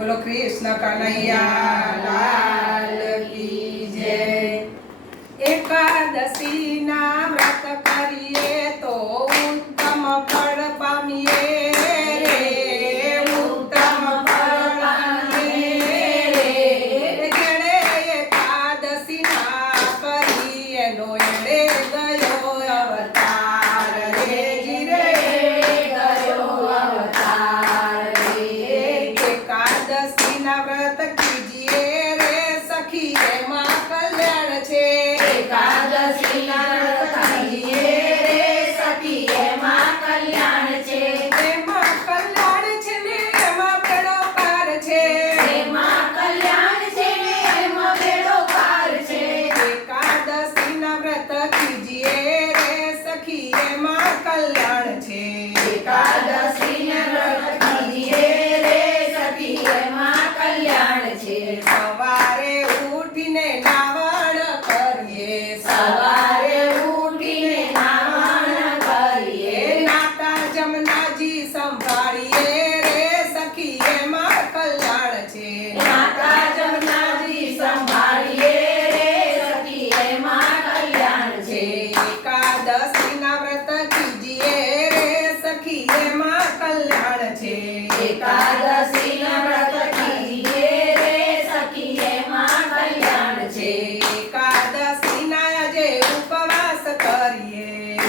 બોલો કૃષ્ણ કનૈયા લાલ કી જય. એકાદશી ના વ્રત કરીએ તો ઉત્તમ ફળ પામીએ એકાદશી ના કરીએ નો એડે ગયો અવતાર. સવારે ઉઠીને નાવણ કરીએ. સવારે ઉઠીને નાવણ કરીએ. નાતા જમનાજી સંભાળીએ. રે સખીએ માં કલ્યાણ છે. નાતા જમનાજી સંભાળીએ. રે સખીએ માં કલ્યાણ છે. એકાદશ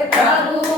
pecado.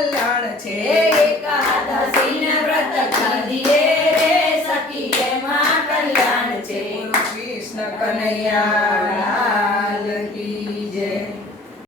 કલ્યાણ છે. એકાદશીને વ્રત કરીએ રે સખીએ માં કલ્યાણ છે. કૃષ્ણ કનૈયા.